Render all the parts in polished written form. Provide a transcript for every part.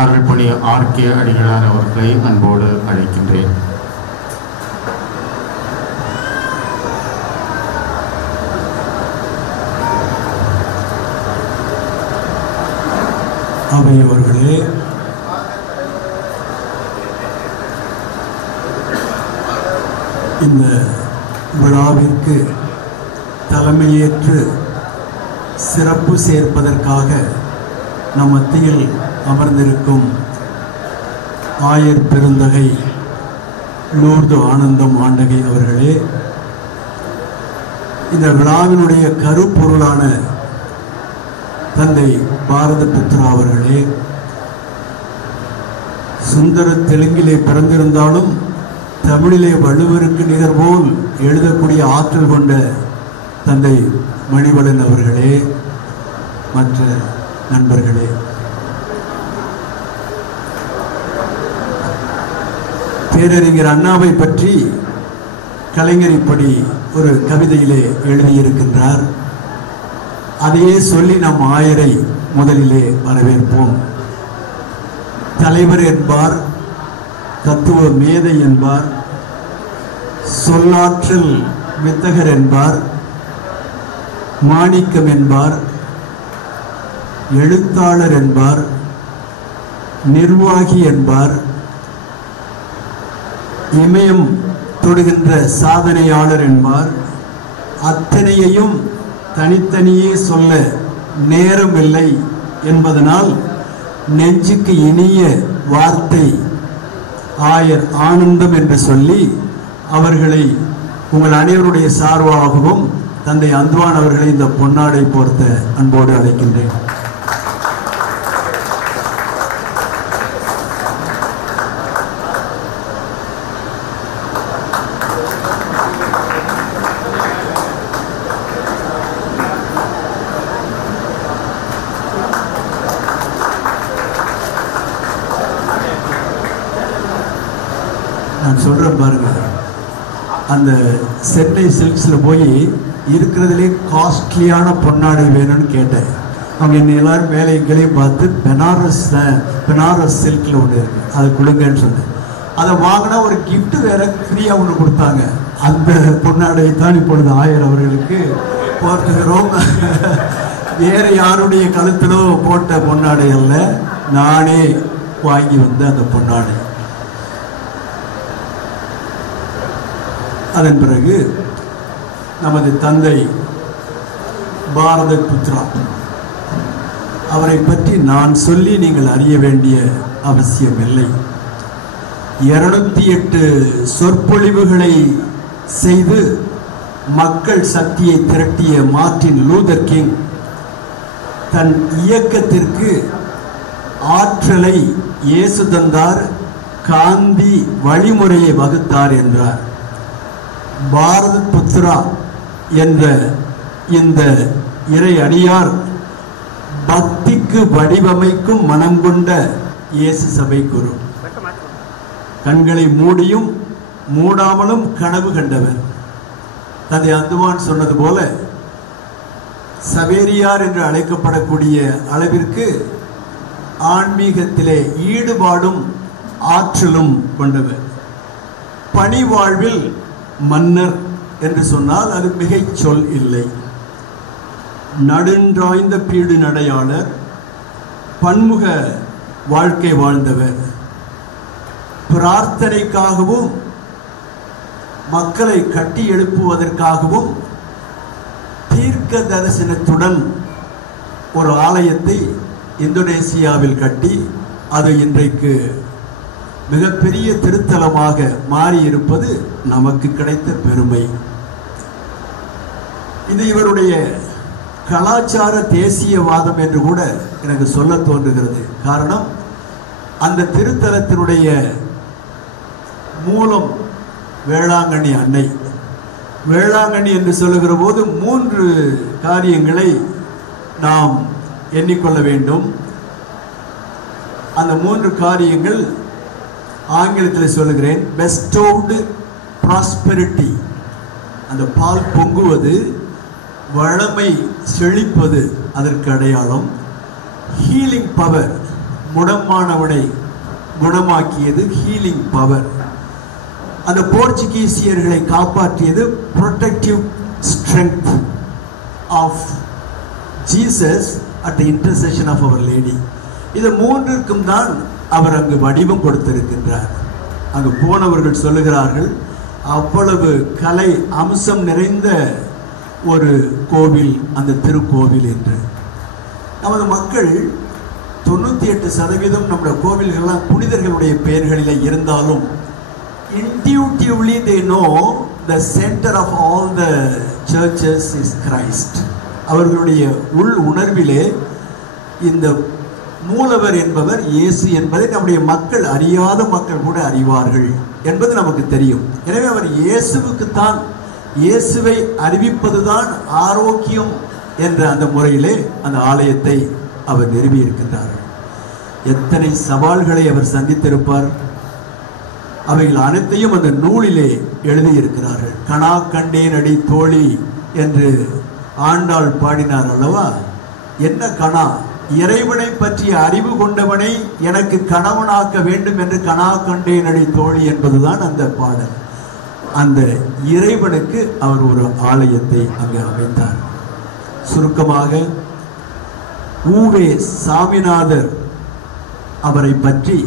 அருள்பணி RK அடிகளார் அவர்களை அன்போடு அழைக்கின்றேன். அவையவர்களே, இந்த விழாவிற்கு தலைமையேற்று சிறப்பு சேர்ப்பதற்காக நம் மத்தியில் அமர்ந்திருக்கும் ஆயர் பெருந்தகை லூர்து ஆனந்தம் ஆண்டகை அவர்களே, இந்த விழாவினுடைய கருப்பொருளான தந்தை பாரத புத்ரா அவர்களே, சுந்தர தெலுங்கிலே பிறந்திருந்தாலும் தமிழிலே வள்ளுவருக்கு நிகர்போல் எழுதக்கூடிய ஆற்றல் கொண்ட தந்தை மணிவளன் அவர்களே, மற்ற நண்பர்களே, பேரறிஞர் அண்ணாவை பற்றி கலைஞர் இப்படி ஒரு கவிதையிலே எழுதியிருக்கின்றார். அதையே சொல்லி நம் ஆயரை முதலிலே வரவேற்போம். தலைவர் என்பார், தத்துவ மேதை என்பார், சொல்லாற்றல் வித்தகர் என்பார், மாணிக்கம் என்பார், எழுத்தாளர் என்பார், நிர்வாகி என்பார், இமயம் தொடுகின்ற சாதனையாளர் என்பார். அத்தனையையும் தனித்தனியே சொல்ல நேரமில்லை என்பதனால் நெஞ்சுக்கு இனிய வார்த்தை ஆயர் ஆனந்தம் என்று சொல்லி அவர்களை உங்கள் அனைவருடைய சார்பாகவும் தந்தை அந்துவான் அவர்களை இந்த பொன்னாடை போர்த்த அன்போடு அழைக்கின்றேன். நான் சொல்கிறேன் பாருங்க, அந்த சென்னை சில்க்ஸில் போய் இருக்கிறதுலே காஸ்ட்லியான பொன்னாடை வேணும்னு கேட்டேன். அவங்க என்னை எல்லாரும் மேலே எங்களையும் பார்த்து பெனாரஸ் சில்கில் ஒன்று இருக்குது, அதை கொடுங்கன்னு சொன்னேன். அதை வாங்கினா ஒரு கிஃப்ட் வேற ஃப்ரீயாக ஒன்று கொடுத்தாங்க. அந்த பொன்னாடையை தான் இப்பொழுது ஆயர் அவர்களுக்கு போர்த்துகிறோம். வேறு யாருடைய கழுத்திலோ போட்ட பொன்னாடை அல்ல, நானே வாங்கி வந்த அந்த பொன்னாடை. அதன் பிறகு நமது தந்தை பாரத புத்ரா அவரை பற்றி நான் சொல்லி நீங்கள் அறிய வேண்டிய அவசியமில்லை. 208 சொற்பொழிவுகளை செய்து மக்கள் சக்தியை திரட்டிய மார்ட்டின் லூதர் கிங் தன் இயக்கத்திற்கு ஆற்றலை இயேசு தந்தார், காந்தி வழிமுறையை வகுத்தார் என்றார். பாரத புத்ரா என்ற இந்த இறை அடியார் பக்திக்கு வடிவமைக்கும் மனம் கொண்ட இயேசு சபை குரு. கண்களை மூடியும் மூடாமலும் கனவு கண்டவர். தந்தை அந்துவான் சொன்னது போல சவேரியார் என்று அழைக்கப்படக்கூடிய அளவிற்கு ஆன்மீகத்திலே ஈடுபாடும் ஆற்றலும் கொண்டவர். பணி வாழ்வில் மன்னர் என்று சொன்னால் அது மிகை சொல் இல்லை. நடுன்றாய்ந்த பீடு நடையாளர், பன்முக வாழ்க்கை வாழ்ந்தவர். பிரார்த்தனைக்காகவும் மக்களை கட்டி எழுப்புவதற்காகவும் தீர்க்க தரிசனத்துடன் ஒரு ஆலயத்தை இந்தோனேசியாவில் கட்டி அது இன்றைக்கு மிகப்பெரிய திருத்தலமாக மாறியிருப்பது நமக்கு கிடைத்த பெருமை. இது இவருடைய கலாச்சார தேசியவாதம் என்று கூட எனக்கு சொல்ல தோன்றுகிறது. காரணம், அந்த திருத்தலத்தினுடைய மூலம் வேளாங்கண்ணி அன்னை. வேளாங்கண்ணி என்று சொல்லுகிற போது 3 காரியங்களை நாம் எண்ணிக்கொள்ள வேண்டும். அந்த 3 காரியங்கள் ஆங்கிலத்தில் சொல்லுகிறேன். பெஸ்டோவ்டு ப்ராஸ்பெரிட்டி, அந்த பால் பொங்குவது, வளமை செழிப்பது அதற்கு அடையாளம். ஹீலிங் பவர், முடமானவனை குணமாக்கியது ஹீலிங் பவர். அந்த போர்ச்சுகீசியர்களை காப்பாற்றியது protective strength of Jesus at the intercession of our lady. இது மூன்றிற்கும் தான் அவர் அங்கு வடிவம் கொடுத்திருக்கின்றார். அங்கு போனவர்கள் சொல்லுகிறார்கள், அவ்வளவு கலை அம்சம் நிறைந்த ஒரு கோவில் அந்த திருக்கோவில் என்று. நமது மக்கள் 98% நம்முடைய கோவில்கள்லாம் புனிதர்களுடைய பெயர்களில் இருந்தாலும் intuitively they know the center of all the churches is Christ. அவர்களுடைய உள் உணர்விலே இந்த மூலவர் என்பவர் இயேசு என்பதை நம்முடைய மக்கள் அறியாத மக்கள் கூட அறிவார்கள் என்பது நமக்கு தெரியும். எனவே அவர் இயேசுவுக்குத்தான், இயேசுவை அறிவிப்பதுதான் ஆரோக்கியம் என்ற அந்த முறையிலே அந்த ஆலயத்தை அவர் நிறுவியிருக்கின்றார். எத்தனை சவால்களை அவர் சந்தித்திருப்பார். அவைகள் அனைத்தையும் அந்த நூலிலே எழுதியிருக்கிறார்கள். கணா கண்டேன் அடி தோழி என்று ஆண்டாள் பாடினார் அல்லவா? என்ன கணா? இறைவனை பற்றிய அறிவு கொண்டவனை எனக்கு கணவனாக்க வேண்டும் என்று கணா கண்டேன் அடி தோழி என்பதுதான் அந்த பாடல். அந்த இறைவனுக்கு அவர் ஒரு ஆலயத்தை அங்கு அமைத்தார். சுருக்கமாக ஊவே சாமிநாதர் அவரை பற்றி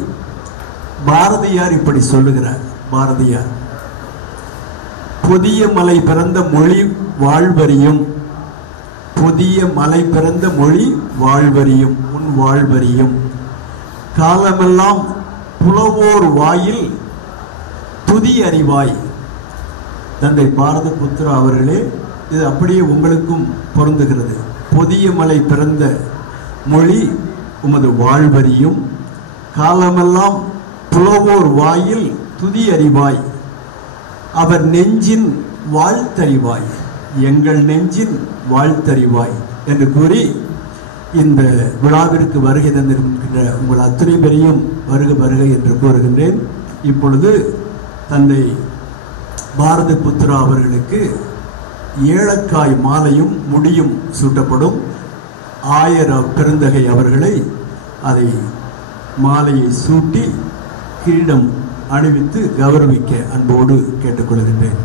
பாரதியார் இப்படி சொல்லுகிறார். பாரதியார், புதிய மலை பிறந்த மொழி வாழ்வரியும், புதிய மலை பிறந்த மொழி வாழ்வரியும், உன் வாழ்வரியும், காலமெல்லாம் புலவோர் வாயில் துதி அறிவாய். தந்தை பாரத புத்திரா அவர்களே, இது அப்படியே உங்களுக்கும் பொருந்துகிறது. புதிய மலை பிறந்த மொழி உமது வாழ்வரியும், காலமெல்லாம் புலவோர் வாயில் துதி அறிவாய், அவர் நெஞ்சின் வாழ்த்தறிவாய், எங்கள் நெஞ்சின் வாழ்த்தறிவாய் என்று கூறி இந்த விழாவிற்கு வருகை தந்திருக்கின்ற உங்கள் அத்தனை பேரையும் வருக வருக என்று கூறுகின்றேன். இப்பொழுது தந்தை பாரத புத்திரா அவர்களுக்கு ஏலக்காய் மாலையும் முடியும் சூட்டப்படும். ஆயர் பெருந்தகை அவர்களை அதை மாலையை சூட்டி கிரீடம் அணிவித்து கௌரவிக்க அன்போடு கேட்டுக்கொள்கின்றேன்.